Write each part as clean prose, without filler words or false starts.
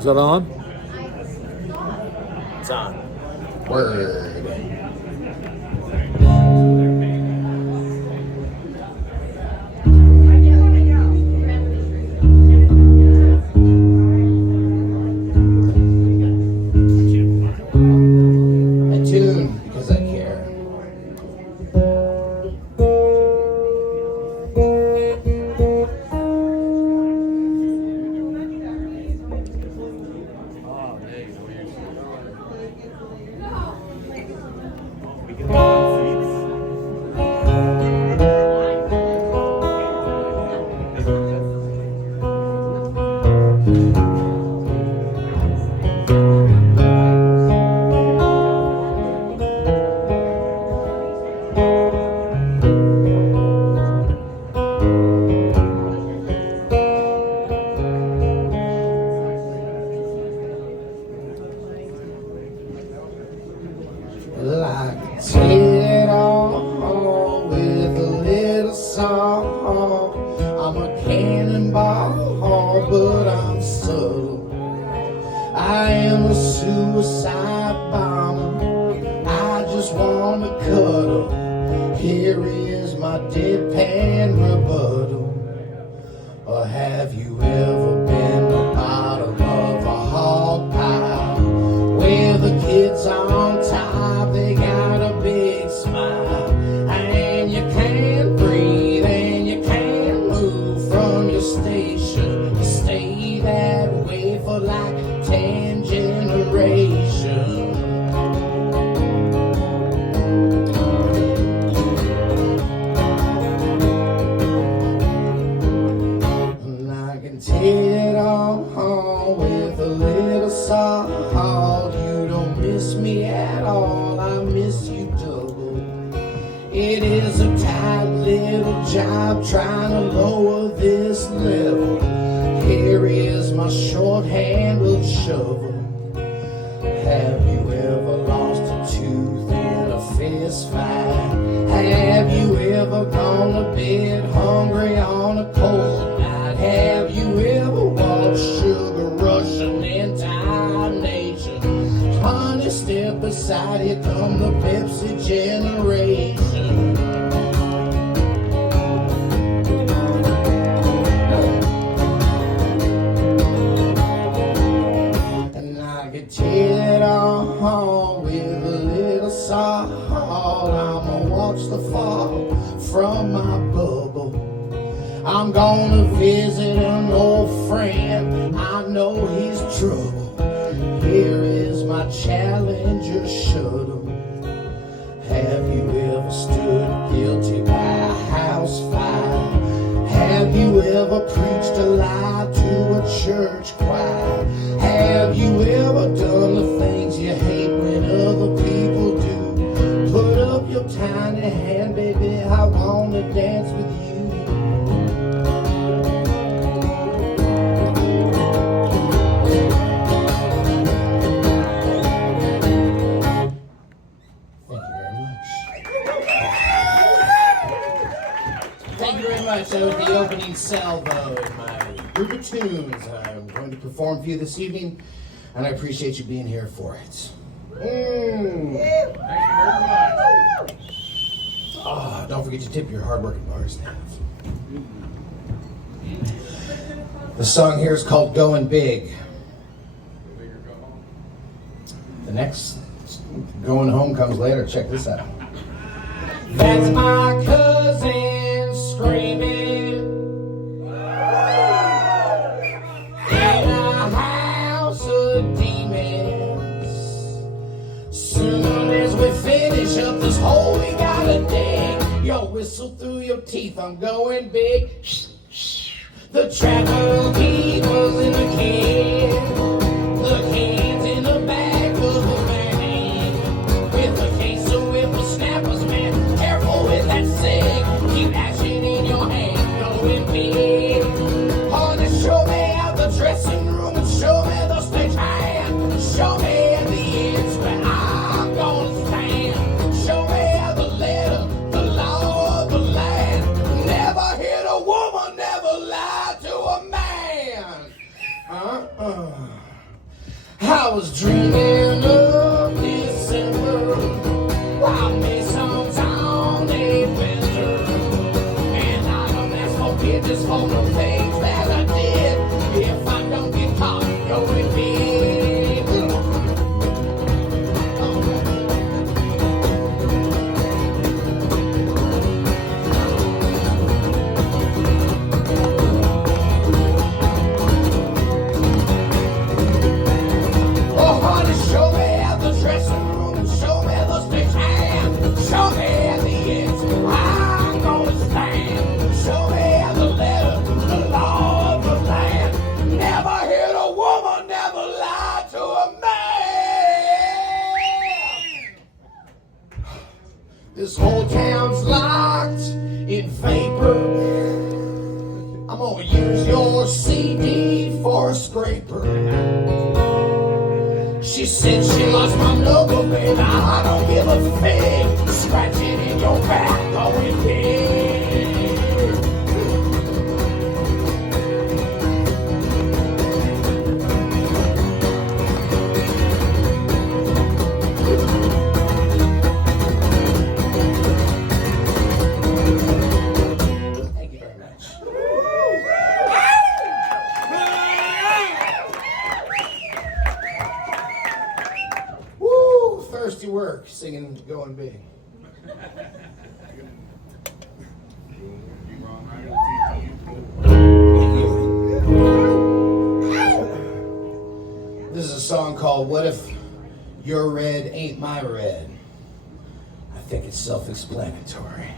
Is that on? It's on. Word. I tune because I care. Well, I can take it all with a little salt. I'm a cannonball, but I'm subtle. I am a suicide bomber. I just want to cuddle. Here is my deadpan rebuttal. Or have you ever been the bottom of a hog pile where the kids on top, they got a big smile, and you can't breathe and you can't move from your station? You stay that way for like 10 generations. Take it all with a little salt. You don't miss me at all, I miss you double. It is a tight little job trying to lower this level. Here is my short-handled shovel. Have you ever lost a tooth in a fist fight? Have you ever gone to bed hungry on a cold night? Have you ever watched Sugar Rush an entire nation? Honey, step aside, here come the Pepsi generation. And I can take it all with a little salt. I'ma watch the fall from my bubble. I'm gonna visit an old friend, I know he's trouble. Here is my Challenger shuttle. Have you ever stood guilty by a house fire? Have you ever preached a lie to a church choir? Have you ever done the things you hate when other people do? Put up your tiny hand, baby, I wanna dance with you. Thank you very much. That was the opening salvo in my group of tunes I'm going to perform for you this evening, and I appreciate you being here for it. Thank you very much. Oh, don't forget to tip your hardworking bar staff. The song here is called Going Big. The next Going Home comes later. Check this out. That's my cousin screaming in a house of demons. Soon as we finish up this hole we gotta dig, yo, whistle through your teeth, I'm going big. The trapper people's in the can, the cans in the back of the van, with a case of whippersnappers, man, careful with that cig, keep action in your hand, going big. Honey, show me out the dressing room and show me the stage hand, show me at the ends where I'm gonna stand, show me out the letter, the law of the land, never hit a woman, never lie to a man. I was dreaming of December while me songs on a winter, and I don't ask for pictures for the things that I did if I don't get caught going big. This whole town's locked in vapor. I'm gonna use your CD for a scraper. She said she lost my number, babe. I don't give a fig. Scratching in your back, going big. Thirsty work, singing Going Big. This is a song called What If Your Red Ain't My Red? I think it's self-explanatory.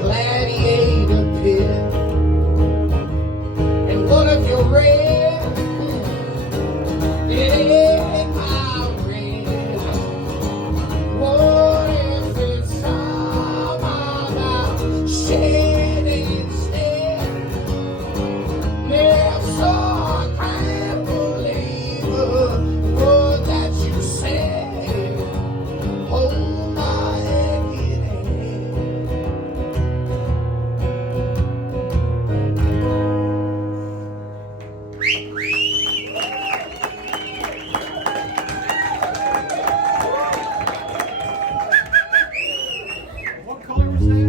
gladiator pit. And what if you're red? It ain't my red. What if it's all about shed instead? Never saw a can't believe a word that you said. Hold my aching hand. What color was that?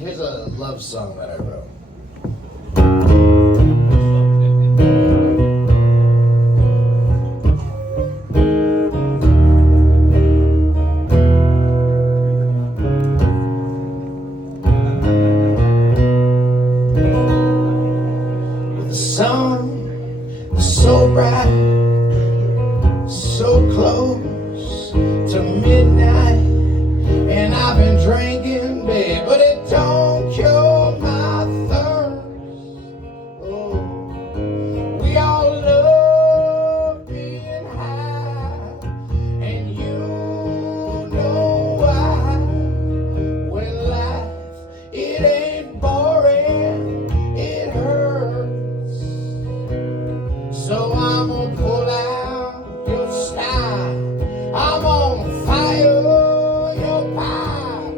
Here's a love song that I wrote. With the sun so bright, so close to midnight, and I've been drinking, babe, but it don't cure my thirst. Oh, we all love being high, and you know why. When life, it ain't boring, it hurts. So I'm gonna pull out your style. I'm gonna fire your pie.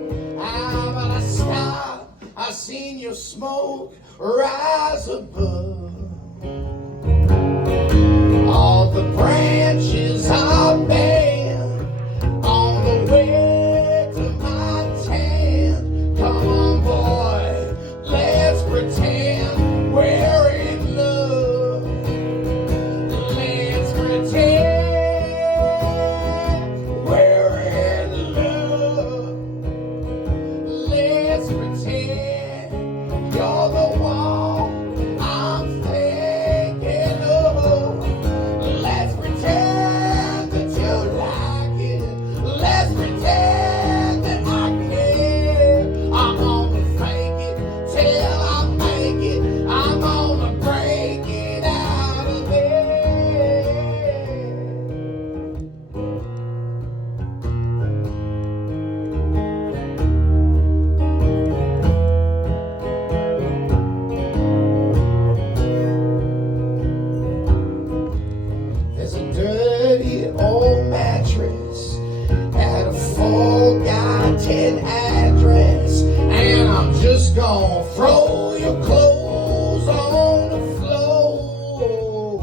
But I stopped. I seen your smoke rise above. All the branches are bent on the way to my tent. Come on, boy, let's pretend we're in love. Let's pretend we're in love. Let's pretend you're the one I'm thinking of. Let's pretend that you like it. Let's pretend that I care. I'm gonna fake it till I make it. I'm gonna break it out of there. There's a dirty old mattress at a forgotten address, and I'm just gonna throw your clothes on the floor.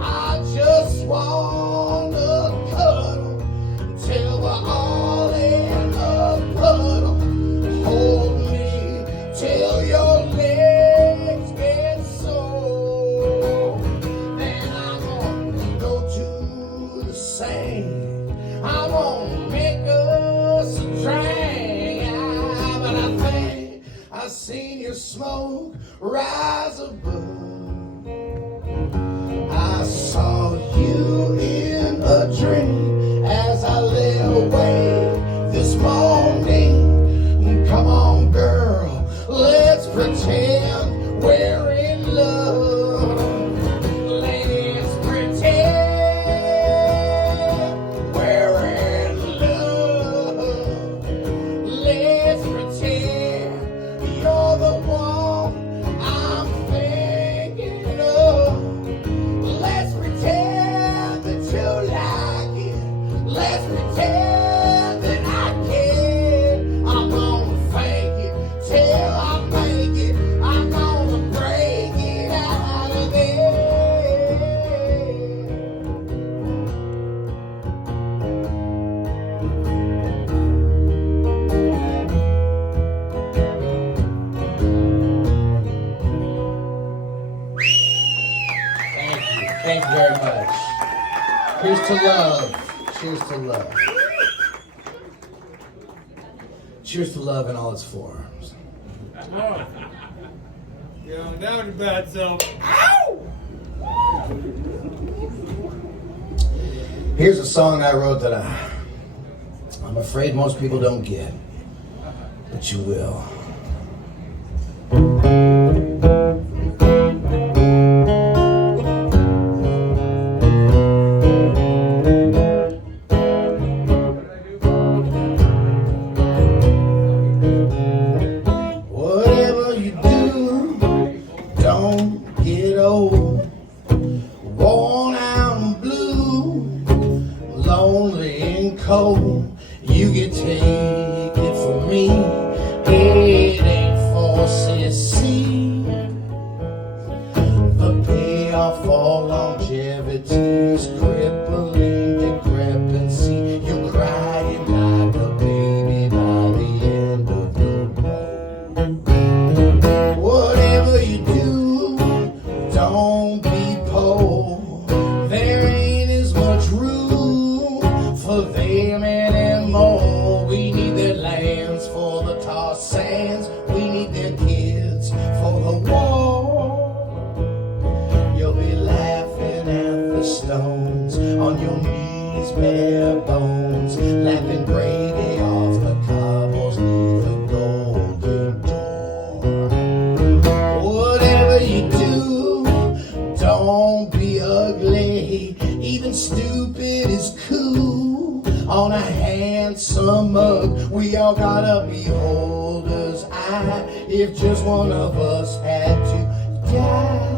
I just wanna cuddle till we're all in a puddle. Hold me till your legs get sore. Then I'm gonna go to the sand. I'm gonna make us a drink. But I think I seen your smoke rise above. I saw you in a dream as I lay awake this morning. Come on, girl, let's pretend we're in love. Let's pretend we're in love. Let's pretend you're the one I'm thinking of. Let's pretend that you like it. Let's pretend that I care. I'm gonna fake it till I make it. I'm gonna break it out of there. Thank you very much. Here's to love. Cheers to love. Cheers to love in all its forms. Oh. Yeah, that was bad, so. Here's a song I wrote that I'm afraid most people don't get, but you will. Whatever you do, don't get old. Worn out and blue, lonely and cold. You can take it from me, it ain't for sissy. The payoff for longevity's crippling decrepancy. You're crying like a baby by the end of your road. Whatever you do, don't be poor. There ain't as much room for them anymore. We need their lands for the tar sands. We need their kids for the war. You'll be laughing at the stones on your knees, bare bones, lapping gravy off the cobbles neath the golden door. Whatever you do, don't be ugly. Even stupid is cool on a handsome mug. We all got a beholder's eye. If just one of us had to die,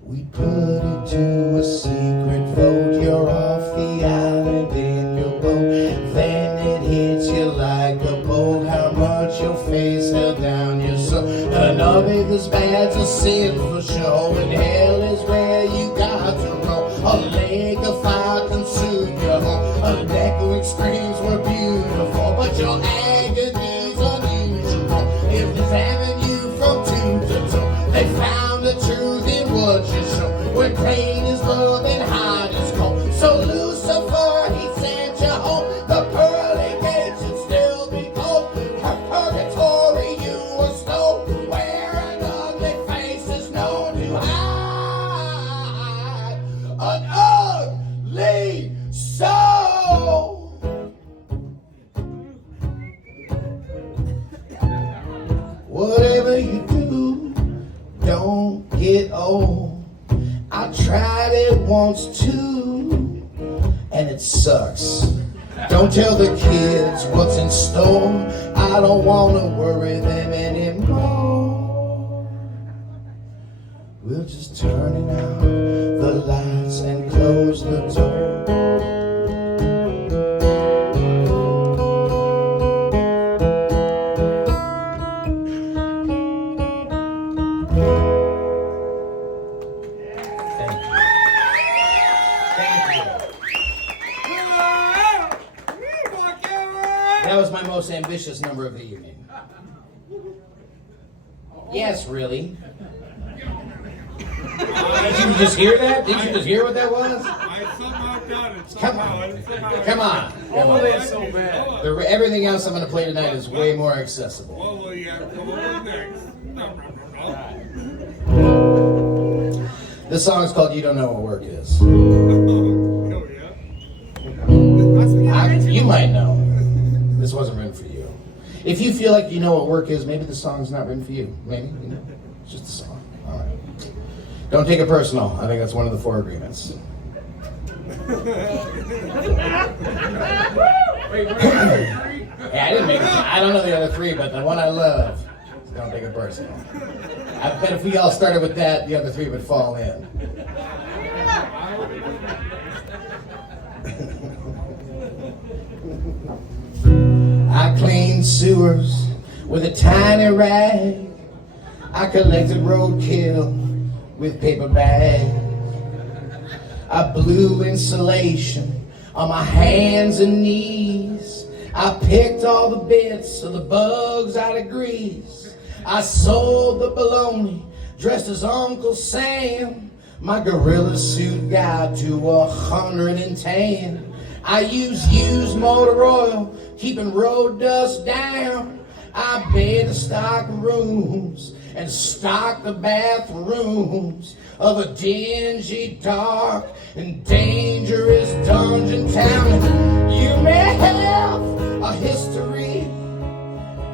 we put it to a secret vote. You're off the island in your boat. Then it hits you like a bolt. How much your face held down your soul. None of it is bad's a sin for sure. And hell is where you got to roll. A lake of fire consumed your home. A deck of extremes were beautiful, but your agony's unusual. If examine you from two to toe, they found the truth in what you show. When pain is love and heart is cold. So Lucifer, he sent you home. The pearly gates should still be cold. Her purgatory you were stole, where an ugly face is known to hide an ugly soul. Whatever you do, don't get old. I tried it once too, and it sucks. Don't tell the kids what's in store. I don't want to worry them anymore. We're just turning out the lights and close the door. That was my most ambitious number of the evening. Yes, really. Did you just hear that? Did you just hear what that was? I somehow got it. Come on. That's so bad. Everything else I'm going to play tonight is way more accessible. What will you have to come up with next? This song is called You Don't Know What Work Is. You might know. This wasn't written for you. If you feel like you know what work is, maybe the song's not written for you. Maybe, it's just a song. All right. Don't take it personal. I think that's one of the 4 agreements. Hey, I didn't make it. I don't know the other 3, but the one I love is don't take it personal. I bet if we all started with that, the other 3 would fall in. I cleaned sewers with a tiny rag. I collected roadkill with paper bags. I blew insulation on my hands and knees. I picked all the bits of the bugs out of grease. I sold the bologna dressed as Uncle Sam. My gorilla suit got to 110. I used motor oil, keeping road dust down. I paid to stock rooms and stock the bathrooms of a dingy, dark, and dangerous dungeon town. You may have a history,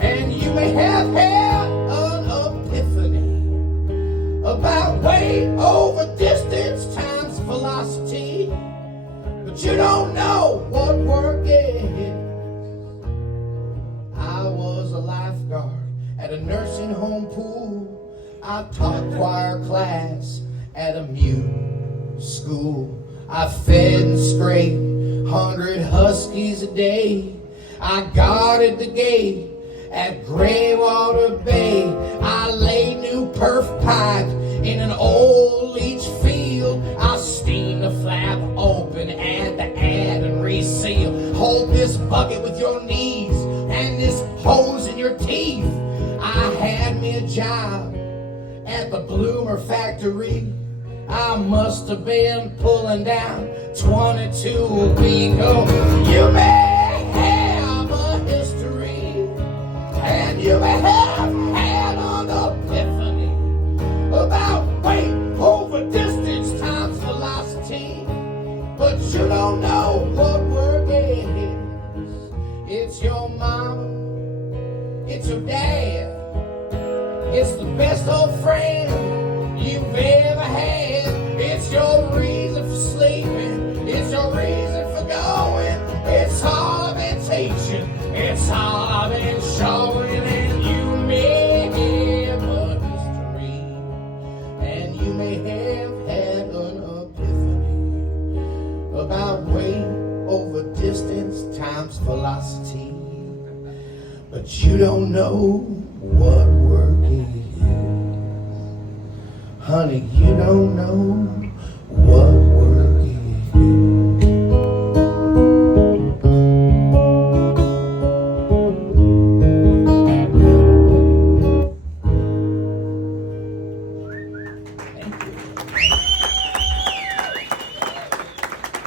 and you may have had an epiphany about weight over distance times velocity, but you don't know what work is. I was a lifeguard at a nursing home pool. I taught choir class at a mute school. I fed and scraped 100 huskies a day. I guarded the gate at Greywater Bay. I laid new perf pipe in an old leach field. I steamed the flap open, add the ad and reseal. Hold this bucket with your knees and this hose in your teeth. I had me a job at the Bloomer factory. I must have been pulling down 22 a week ago. You may have a history, and you may have had an epiphany about weight over distance times velocity, but you don't know what work is. It's your mama, it's your dad, it's the best old friend you've ever had. It's your reason for sleeping, it's your reason for going. It's all I've been teaching, it's all I've been showing. And you may have a history, and you may have had an epiphany about weight over distance times velocity, but you don't know what work is. Honey, you don't know what work is.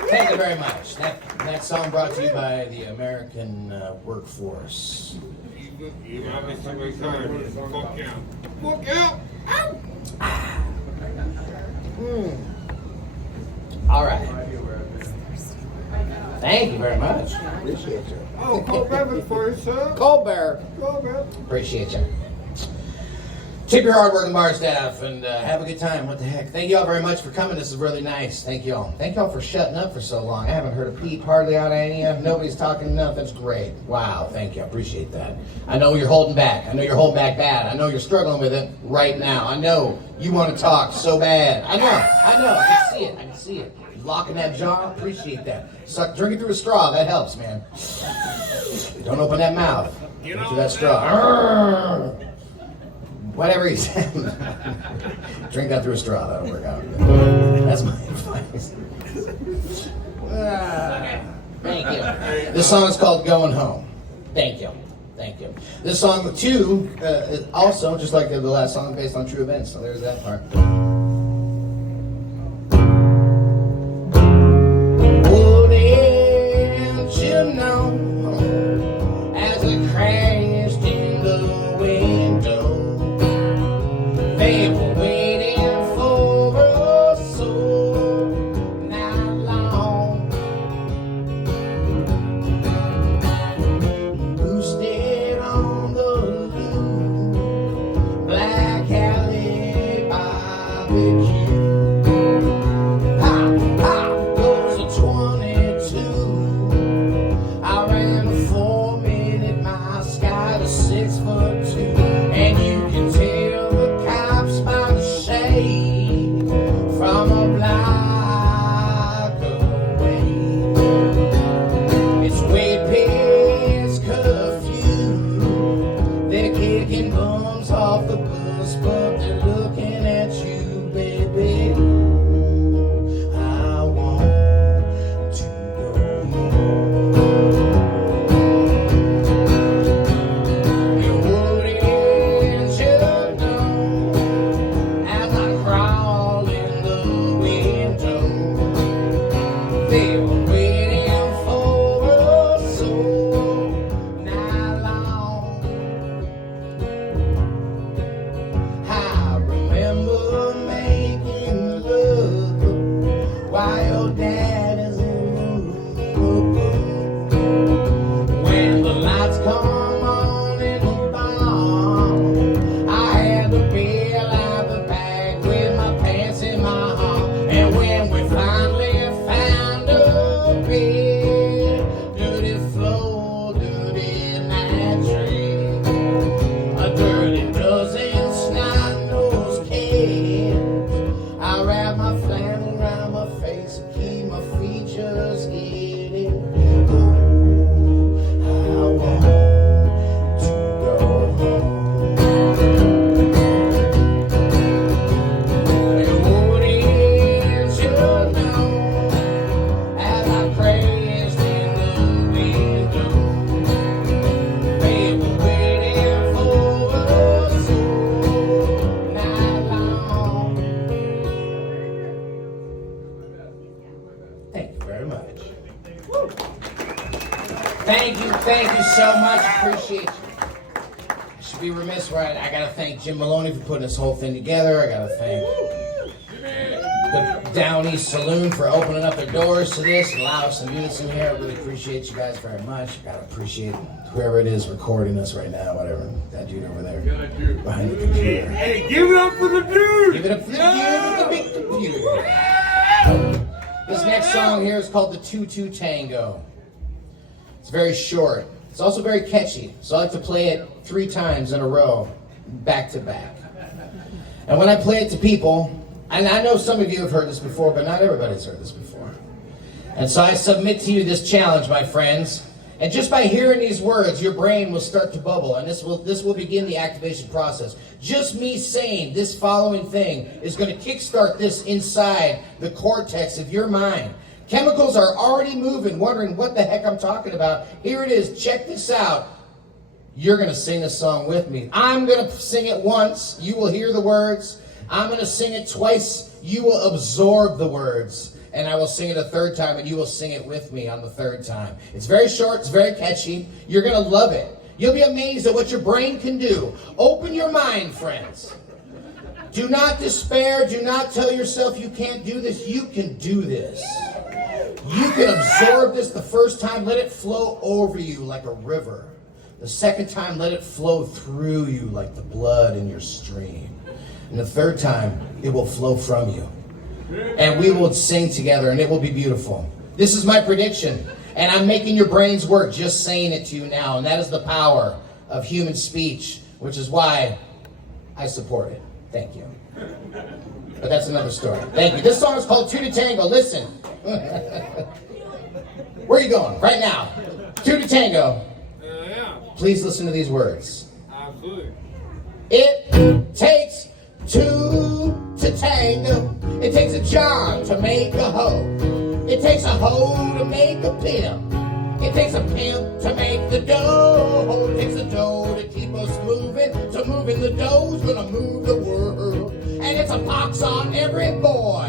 Thank you very much. That song brought to you by the American Workforce. You might be somebody kind. Fuck out. Fuck out. All right. Thank you very much. Appreciate you. Oh, Paul Bevan for you, sir. Colbert. Go, man. Appreciate you. Tip your hard-working bar staff and have a good time. What the heck? Thank you all very much for coming. This is really nice. Thank you all. Thank you all for shutting up for so long. I haven't heard a peep hardly out of any of you. Nobody's talking enough. That's great. Wow. Thank you. I appreciate that. I know you're holding back. I know you're holding back bad. I know you're struggling with it right now. I know you want to talk so bad. I know. I can see it. I can see it. You're locking that jaw. Appreciate that. Drink it through a straw. That helps, man. Don't open that mouth. Drink through that straw. Whatever he said. Drink that through a straw. That'll work out. That's my advice. Thank you. This song is called Going Home. Thank you. Thank you. This song, too, is also, just like the last song, based on true events. So there's that part. Wouldn't you know, as I crashed in the window, they were waiting for us so not long. Boosted on the loop, black alley by thank you so much. Appreciate you. I should be remiss, right? I gotta thank Jim Maloney for putting this whole thing together. I gotta thank the Down East Saloon for opening up their doors to this and allow us to do this in here. I really appreciate you guys very much. Gotta appreciate whoever it is recording us right now, whatever. That dude over there behind the computer. Hey, give it up for the dude! Give it up for the dude with the big computer. This next song here is called the 2-2 Tango. It's very short. It's also very catchy, so I like to play it 3 times in a row, back to back. And when I play it to people, and I know some of you have heard this before, but not everybody's heard this before. And so I submit to you this challenge, my friends. And just by hearing these words, your brain will start to bubble, and this will begin the activation process. Just me saying this following thing is going to kickstart this inside the cortex of your mind. Chemicals are already moving, wondering what the heck I'm talking about. Here it is. Check this out. You're going to sing this song with me. I'm going to sing it once. You will hear the words. I'm going to sing it twice. You will absorb the words. And I will sing it a 3rd time, and you will sing it with me on the 3rd time. It's very short. It's very catchy. You're going to love it. You'll be amazed at what your brain can do. Open your mind, friends. Do not despair. Do not tell yourself you can't do this. You can do this. You can absorb this the first time. Let it flow over you like a river. The 2nd time, let it flow through you like the blood in your stream. And the 3rd time, it will flow from you. And we will sing together, and it will be beautiful. This is my prediction, and I'm making your brains work just saying it to you now, and that is the power of human speech, which is why I support it. Thank you. But that's another story. Thank you. This song is called 2-2 Tango. Listen. Where are you going? Right now. 2-2 Tango. Yeah. Please listen to these words. Absolutely. It takes 2 to tango. It takes a John to make a hoe. It takes a hoe to make a pimp. It takes a pimp to make the dough. It takes a dough to keep us moving. To moving the dough's gonna move the world. And it's a pox on every boy.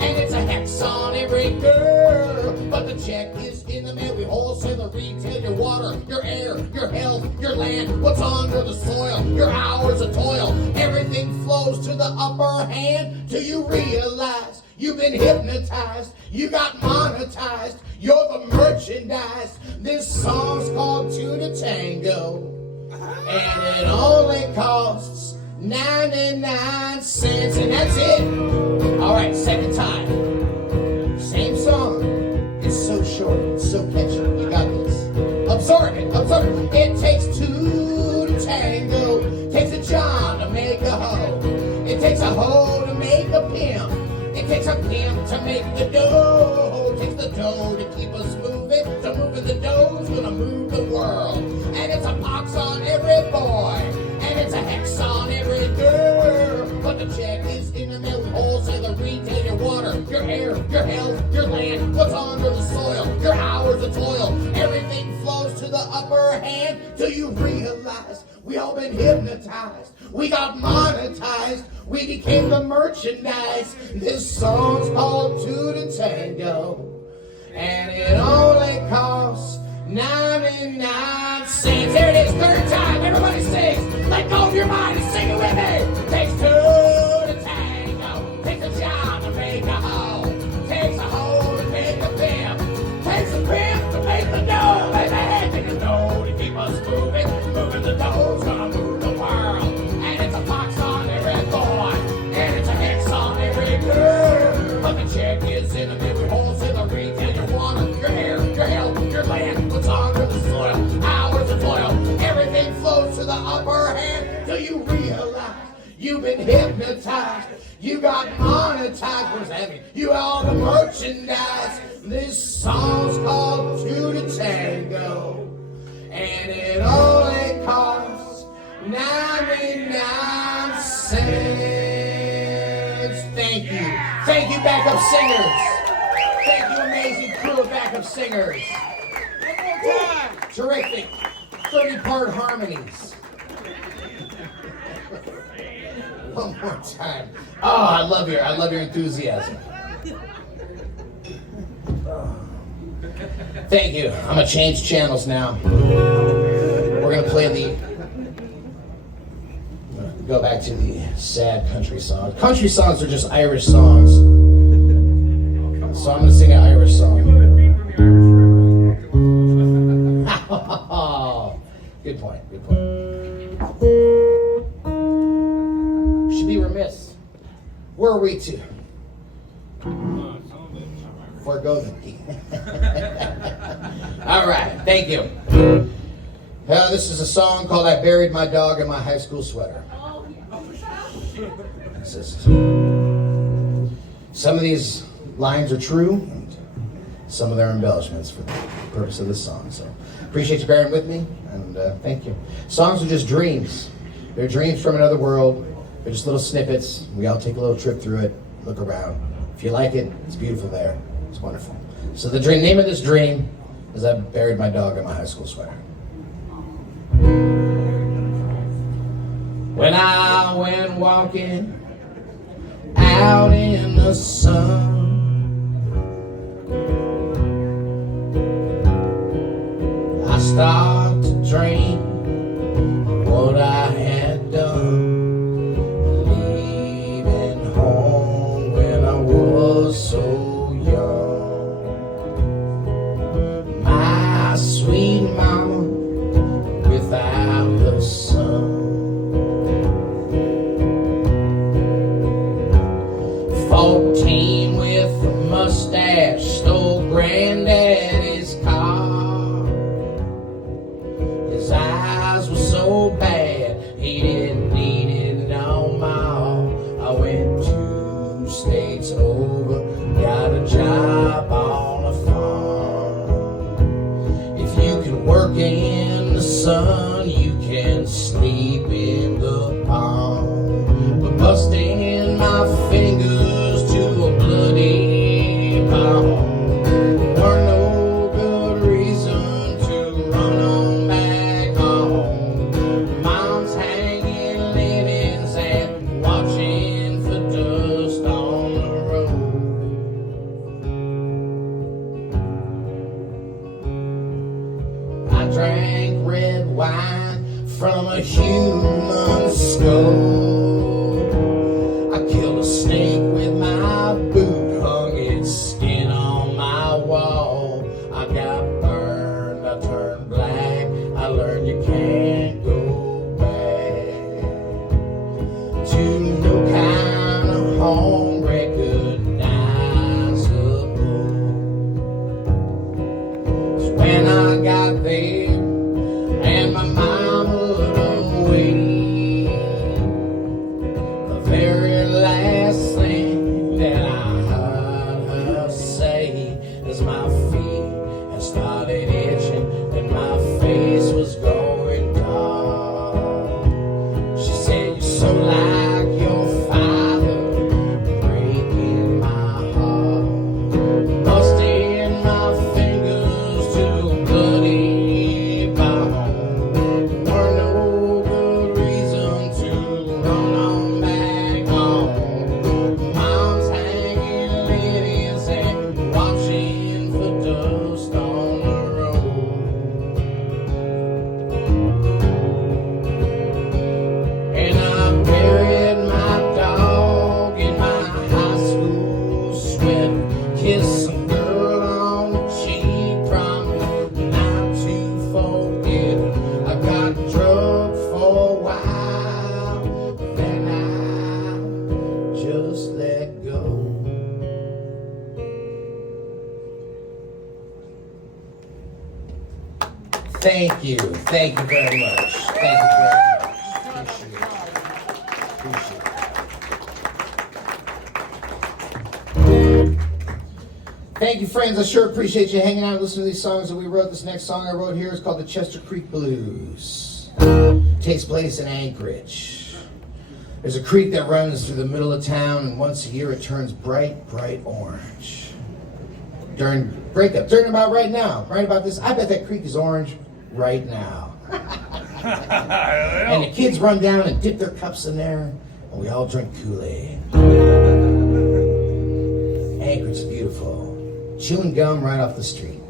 And it's a hex on every girl. But the check is in the mail. We wholesale the retail, your water, your air, your health, your land, what's under the soil, your hours of toil. Everything flows to the upper hand till you realize you've been hypnotized. You got monetized. You're the merchandise. This song's called 2-2 Tango. And it only costs 99 cents. And that's it. All right, 2nd time. Same song. It's so short. It's so catchy. You got this. Absorb it. Absorb it. It takes 2 to tango. Takes a John to make a hoe. It takes a hoe to make a pimp. It takes a pimp to make the dough. It takes the dough to keep us moving. To moving the dough's gonna move the world. And it's a pox on every boy. And it's a hex on every girl. But the check is in the mail. We wholesale the retail, your water, your air, your health, your land, what's under the soil, your hours of toil. Everything flows to the upper hand till you realize we all been hypnotized. We got monetized. We became the merchandise. This song's called 2-2 Tango. And it only costs 99 cents. There it is, 3rd time. Everybody sings. Let go of your mind and sing it with me. Takes 2 to tango. Takes a John to make a hoe. Takes a hoe to make a pimp. Takes a pimp to make the dough. Baby, take a dough to keep us moving. Moving the dough's gonna move the world. And it's a box on every boy. And it's a hex on every girl. But the check is in the middle. Wholesale the retail, your water, your air, your health, your land, what's under the soil, hours of toil. Everything flows to the upper hand till you realize you've been hypnotized. You got monetized. What does that mean? You are the merchandise. This song's called 2-2 Tango. And it only costs 99 cents. Thank you. Thank you, backup singers. Thank you, amazing crew of backup singers. Terrific. 30-part harmonies. One more time. Oh, I love your enthusiasm. Thank you. I'm gonna change channels now. We're gonna play go back to the sad country songs. Country songs are just Irish songs. So I'm gonna sing an Irish song. Good point, good point. Should be remiss. Where are we to? Forgo the key. All right, thank you. This is a song called I Buried My Dog in My High School Sweater. Some of these lines are true, and some of their embellishments for the purpose of this song. So appreciate you bearing with me, and thank you. Songs are just dreams. They're dreams from another world. They're just little snippets. We all take a little trip through it, look around. If you like it, it's beautiful there. It's wonderful. So the name of this dream is I Buried My Dog in My High School Sweater. When I went walking out in the sun, I stopped to dream what I had done, leaving home when I was so young. My sweet mama without the sun, 14 with a mustache, stole granddaddy's car. His eyes were so bad, he didn't need it no more. I went 2 states over, got a job on a farm. If you can work in the sun, you can sleep in the palm. But busting my fingers to a bloody palm weren't no good reason to run on back home. Mom's hanging linens and watching for dust on the road. I drank red wine from a human skull. I killed a snake with my boot, hung its skin on my wall. I got burned, I turned black, I learned you can't go back to no kind of home recognizable. 'Cause when I got there and my mama away, the very last thing that I heard her say is my feet had started itching and my face was going dark. She said, "You're so like your father, breaking my heart, busting my fingers to a bloody palm. Weren't no good reason to run on back home. Mom's hanging linens and watching for dust on the road." And I buried my dog in my high school sweater, kissed some girl on the cheek, promised not to forget her. I got drugged for a while, then I just let go. Thank you very much. Thank you very much. Appreciate it. Thank you, friends. I sure appreciate you hanging out and listening to these songs that we wrote. This next song I wrote here is called the Chester Creek Blues. It takes place in Anchorage. There's a creek that runs through the middle of town, and once a year it turns bright, bright orange. During breakup, during about right now, right about this, I bet that creek is orange right now. And the kids run down and dip their cups in there, and we all drink Kool-Aid. Anchorage is beautiful. Chewing gum right off the street.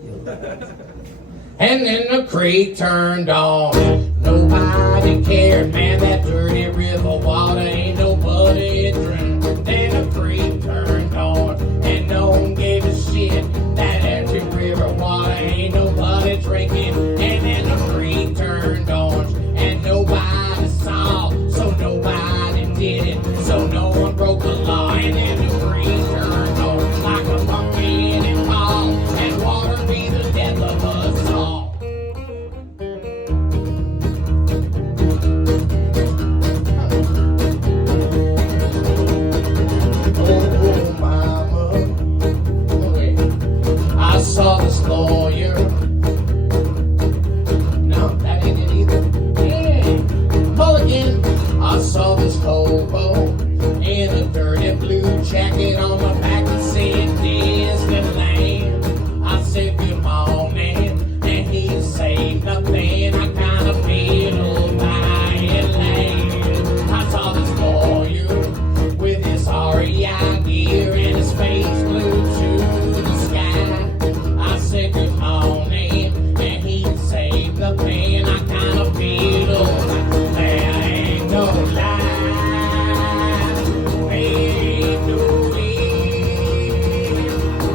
And then the creek turned on. Nobody cared, man, that dirty river water ain't nobody drink. Then the creek turned on, and no one gave a shit. That dirty river water ain't nobody drinking. And then the creek turned on, and nobody saw, so nobody did it. So no one broke the law, and then the creek turned on like a pumpkin and fall, and water be the death of us all. Oh, mama, wait. I saw this lawyer. No, that ain't it either. Yeah. Mulligan. I saw this hobo in a dirty blue jacket on my back and said Disneyland. I said good morning, and he said nothing. I kind of feel by land. I saw this lawyer with his REI gear and his face glued to the sky. I said good morning, and he said nothing. I kind of feel like there ain't no lie. Ain't no way.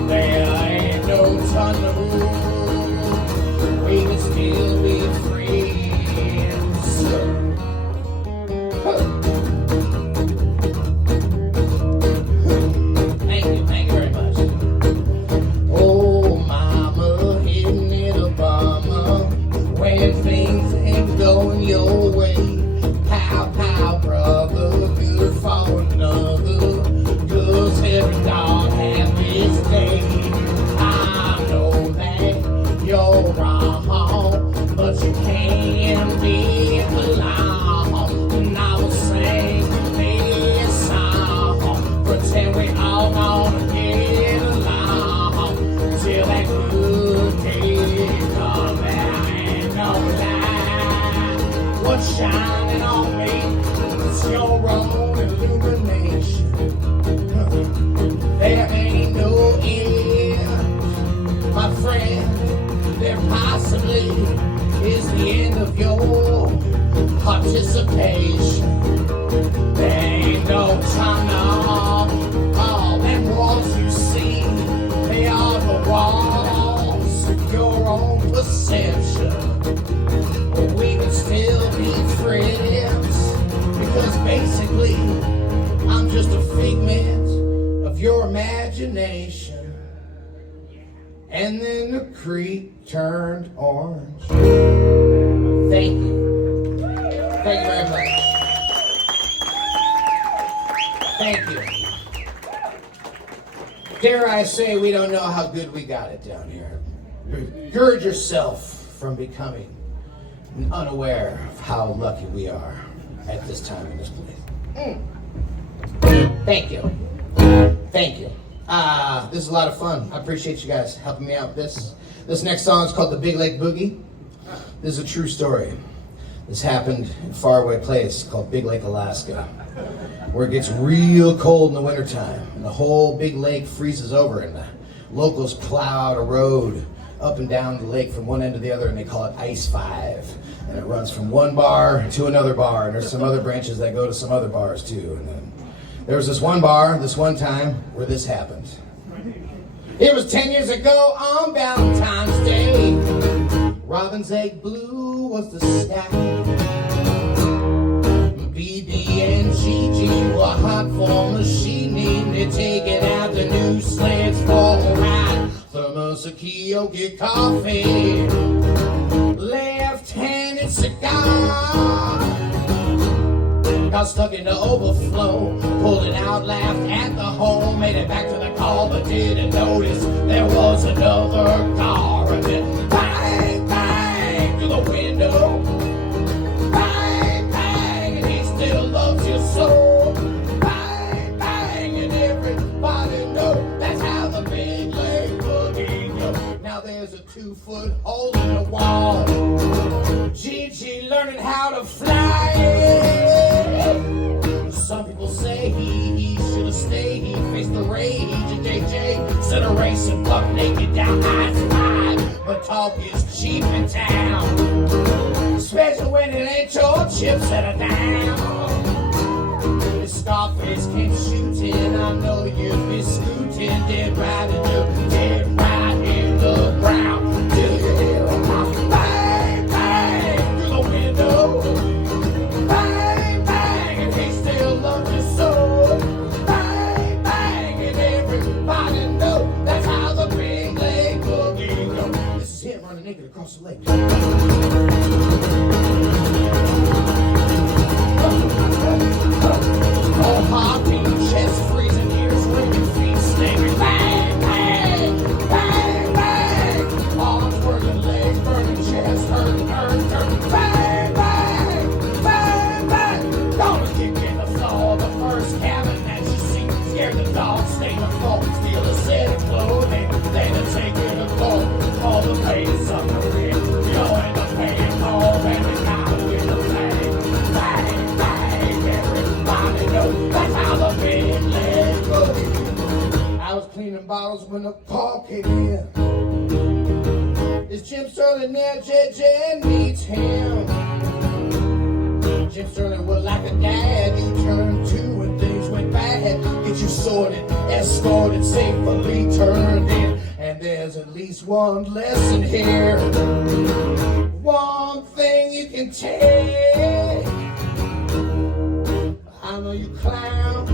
There ain't no tunnel. We can still be friends. Thank you very much. Oh, mama, isn't it a bummer when things ain't going your way? Pow, pow, brother, good for another. Does every dog have his day? I know that you're wrong, but you can't be alone. And I will sing this song, pretend we all gonna get along till that good day comes. There ain't no lie. What's shining on me? It's your own illumination. There ain't no end, my friend. There possibly is the end of your participation. There ain't no tunnel. All them walls you see, they are the walls of your own perception. But we can still be friends, because basically I'm just a figment of your imagination. And then the creek turned orange. Thank you. Thank you very much. Thank you. Dare I say, we don't know how good we got it down here. Gird yourself from becoming unaware of how lucky we are at this time in this place. Thank you. Thank you. This is a lot of fun. I appreciate you guys helping me out with this next song is called The Big Lake Boogie. This is a true story. This happened in a faraway place called Big Lake, Alaska, where it gets real cold in the wintertime and the whole big lake freezes over and the locals plow out a road up and down the lake from one end to the other, and they call it Ice 5. And it runs from one bar to another bar, and there's some other branches that go to some other bars too. And then there was this one bar, this one time, where this happened. It was 10 years ago on Valentine's Day. Robin's Egg Blue was the stack. BB and Gigi were hot for machining. They're taking out the new sleds for a ride. Thermos of Kioki coffee. Left-handed cigar. Got stuck in the overflow, pulled it out, laughed at the hole, made it back to the car, but didn't notice there was another car. And then bang, bang, through the window. Bang, bang, and he still loves you so. Bang, bang, and everybody knows that's how the Big Lake Boogie goes. Now there's a 2-foot hole in the wall. Gigi learning how to fly. Some people say he should have stayed. He faced the rage, and JJ set a race and buck naked down I-5. but talk is cheap in town. Especially when it ain't your chips that are down. If Scarface came shooting, I know you'd be scooting dead right in the ground. Bang, bang, through the window. Bang, bang, and he still loves you so. Bang, bang, and everybody know that's how the big leg boogie goes. This is him running naked across the lake. All hopping, chest freezing, ears ringing, feet snapping. Bang, bang, bang, bang. Arms working, legs burning, chest hurting, hurting. Bang, bang, bang, bang. Gonna kick in the floor, the first cabin that you see. Scared the dog, stain the floor, steal a set of clothing. Then to take it to court, all the ladies up the ring. You'll end up paying home and the guy with the bang. Bang, bang, everybody knows that's how the big leg goes. I was cleaning bottles when the call came in. Is Jim Sterling there? JJ needs him. Jim Sterling was like a dad you turned to when things went bad. Get you sorted, escorted, safely turned in. And there's at least one lesson here. One thing you can take. I know you clowns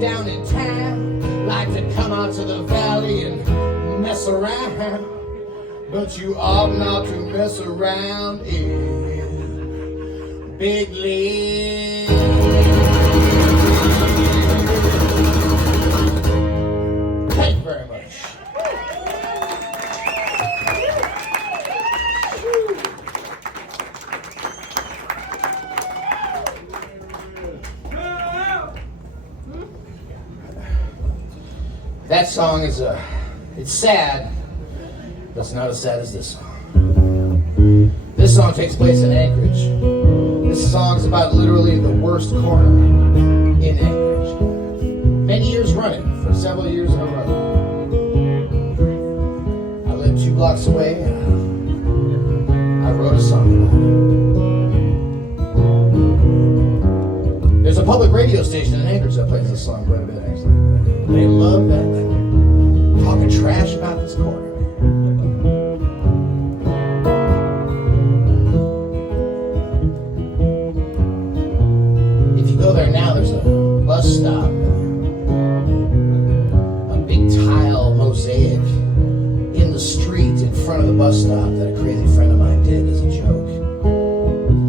down in town like to come out to the valley and mess around. But you ought not to mess around in Big League. Thank you very much. That song is it's sad, but it's not as sad as this song. This song takes place in Anchorage. This song is about literally the worst corner in Anchorage. Many years running, for several years in a row. I lived 2 blocks away, and I wrote a song about it. There's a public radio station in Anchorage that plays this song quite a bit, actually. They love that thing. Talking trash about this corner. If you go there now, there's a bus stop. A big tile mosaic in the street in front of the bus stop that a crazy friend of mine did as a joke.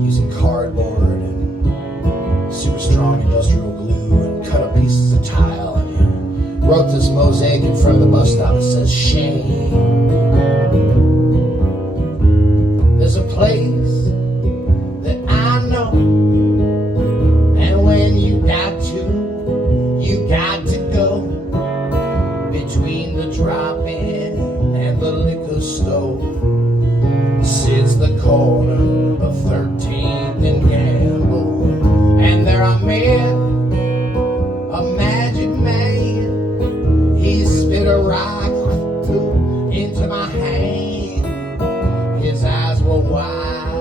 Using cardboard and super strong industrial glue and cut up pieces of tile. Wrote this mosaic in front of the bus stop that says shame. There's a place that I know, and when you got to go between the drop-in and the liquor store. Sits the corner of 13th and Gamble, and there I met a magic man. He spit a rock into my hand. His eyes were wide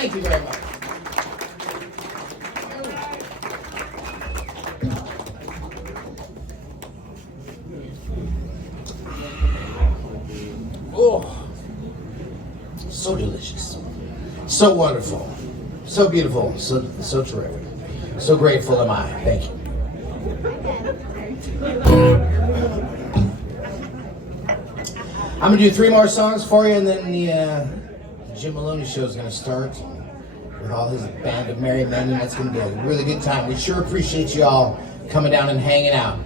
Thank you very much. Oh, so delicious, so wonderful, so beautiful, so terrific, so grateful am I. Thank you. I'm gonna do 3 more songs for you, and then the Jim Maloney show is gonna start with all his band of merry men, and that's gonna be a really good time. We sure appreciate you all coming down and hanging out,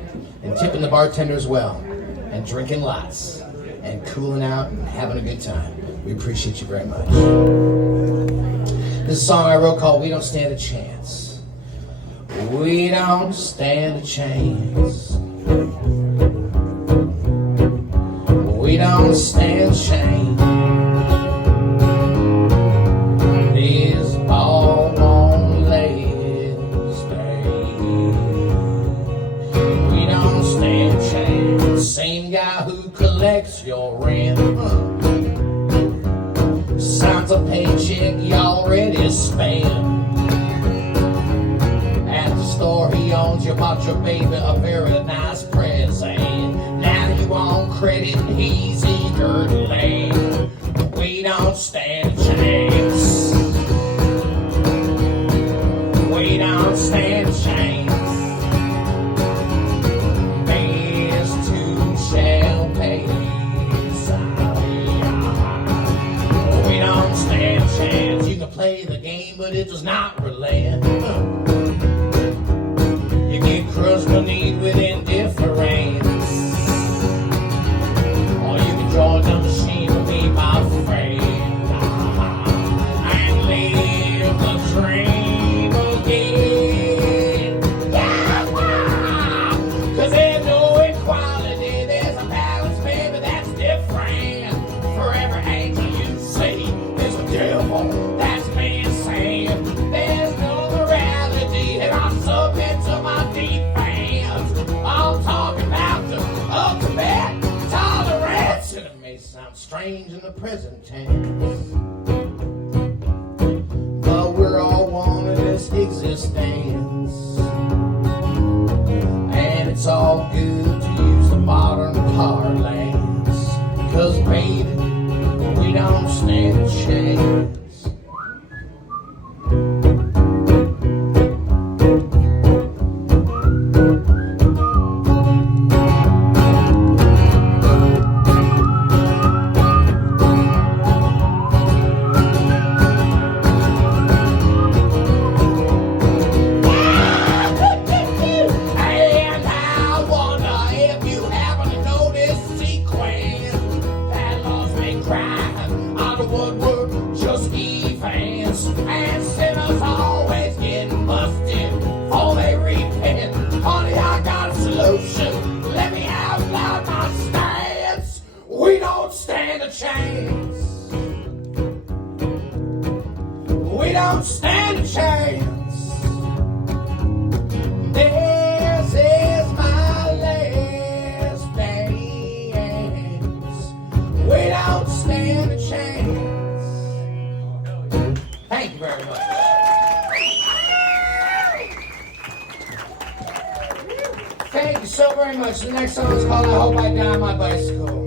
and tipping the bartender as well, and drinking lots, and cooling out and having a good time. We appreciate you very much. This is a song I wrote called "We Don't Stand a Chance." We don't stand a chance. We don't stand a chance. This ball won't let us stay. We don't stand a chance. Same guy who collects your rent signs a paycheck you already spent. At the store he owns, you bought your baby a very nice present. Now you want credit and he's eager to lend. We don't stand a chance. We don't stand a chance. Best two shall pay. We don't stand a chance. You can play the game, but it does not relent. You get crushed beneath with indifference. Or you can join the machine with me, my friend, and live the dream again. Yeah, 'cause there's no equality, there's a balance, baby, that's different. For every angel you see, there's a devil that's being saved. There's no morality, and I submit to my defense. I'm talking about the ultimate tolerance, and it may sound strange in the present tense, but we're all one in this existence, and it's all good to use the modern parlance, 'cause baby, we don't stand a chance. And I wonder if you happen to know this sequence that loves me crying out of woodwork, just events, and sinners always getting busted before they repent. Honey, I got a solution. Let me outline my stance. We don't stand a chance. We don't stand a chance. This is my last dance. We don't stand a chance. Thank you very much. Thank you so very much. The next song is called "I Hope I Die on My Bicycle."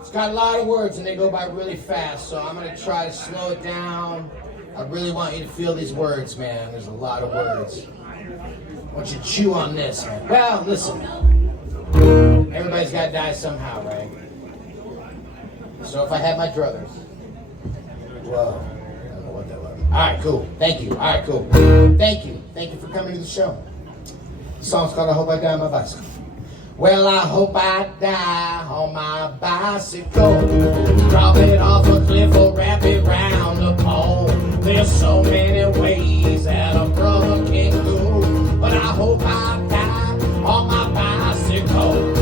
It's got a lot of words and they go by really fast, so I'm going to try to slow it down. I really want you to feel these words, man. There's a lot of words. I want you to chew on this, man. Well, listen. Everybody's got to die somehow, right? So if I had my druthers. Whoa. I don't know what that was. All right, cool. Thank you. All right, cool. Thank you. Thank you for coming to the show. The song's called "I Hope I Die on My Bicycle." Well, I hope I die on my bicycle. Drop it off a cliff or wrap it round a pole. There's so many ways that a brother can go, but I hope I die on my bicycle.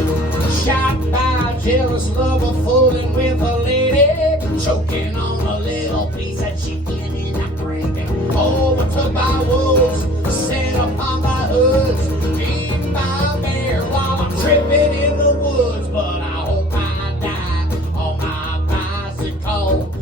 Shot by a jealous lover, fooling with a lady, choking on a little piece of chicken in a cranky. Overtook by wolves, set upon by hoods, eaten by a bear while I'm tripping in the woods. But I hope I die on my bicycle.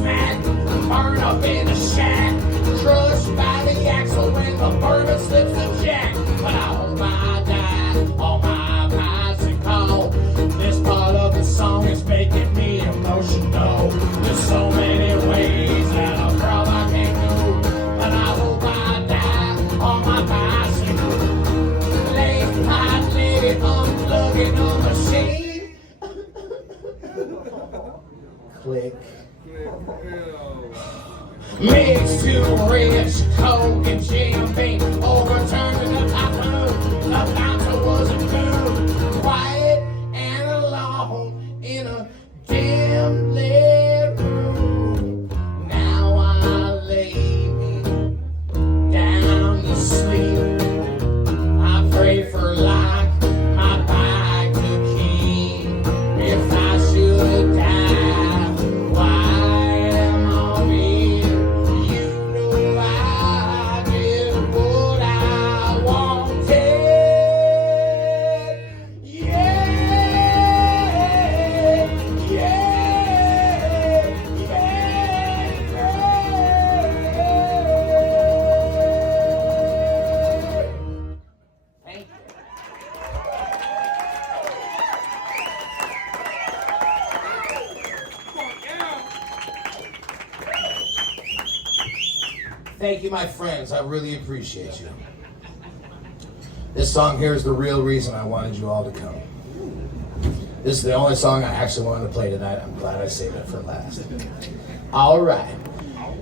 smack, burn up in the shack, crushed by the axle when the bourbon slips the jack. But I hope I die on my bicycle. This part of the song is making me emotional. There's so many ways that a brother can go, but I hope I die on my bicycle. Late hot lady unplugging a machine. Click. Mix too rich, coke and champagne, overturning the top of the bouncer wasn't good. Quiet and alone in a dim lit room. Now I lay me down to sleep. I pray for luck, my bike to keep. If I should die, why am I here? You know I did what I wanted. Yeah, Thank you. Thank you, my friends. I really appreciate you. This song here is the real reason I wanted you all to come. This is the only song I actually wanted to play tonight. I'm glad I saved it for last. All right.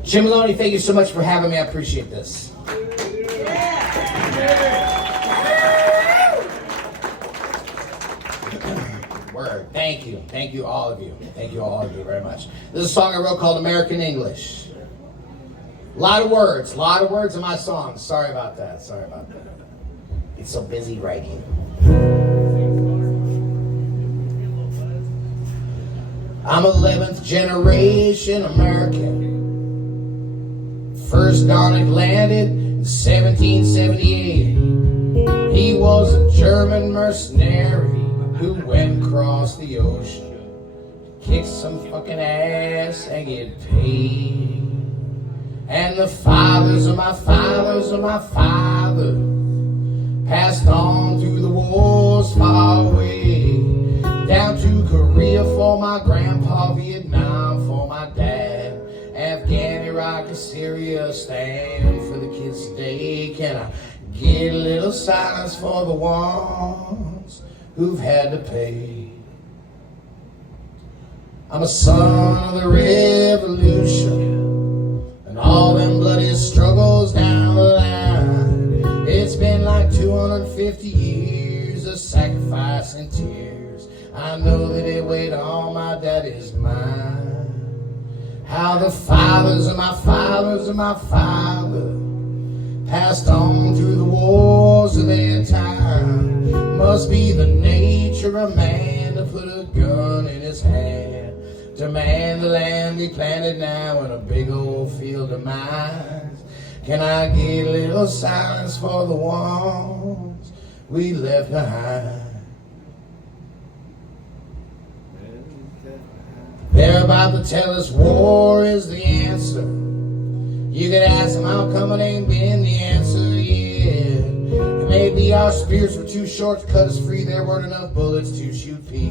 Jim Maloney, thank you so much for having me. I appreciate this. Word. Thank you. Thank you, all of you. Thank you, all of you, very much. This is a song I wrote called American English. A lot of words in my song. Sorry about that. It's so busy writing. I'm 11th generation American. First Garnet landed in 1778. He was a German mercenary who went across the ocean, kicked some fucking ass and get paid. And the fathers of my fathers passed on through the wars far away, down to Korea for my grandpa, Vietnam for my dad, Afghan, Iraq, Syria, stand for the kids today. Can I get a little silence for the ones who've had to pay? I'm a son of the revolution, all them bloody struggles down the line. It's been like 250 years of sacrifice and tears. I know that it weighed on my daddy's mind. How the fathers of my fathers passed on through the wars of their time. Must be the nature of man to put a gun in his hand. Demand the land be planted now in a big old field of mines. Can I get a little silence for the ones we left behind? They're about to tell us war is the answer. You could ask them how come it ain't been the answer yet. Maybe our spears were too short to cut us free. There weren't enough bullets to shoot people.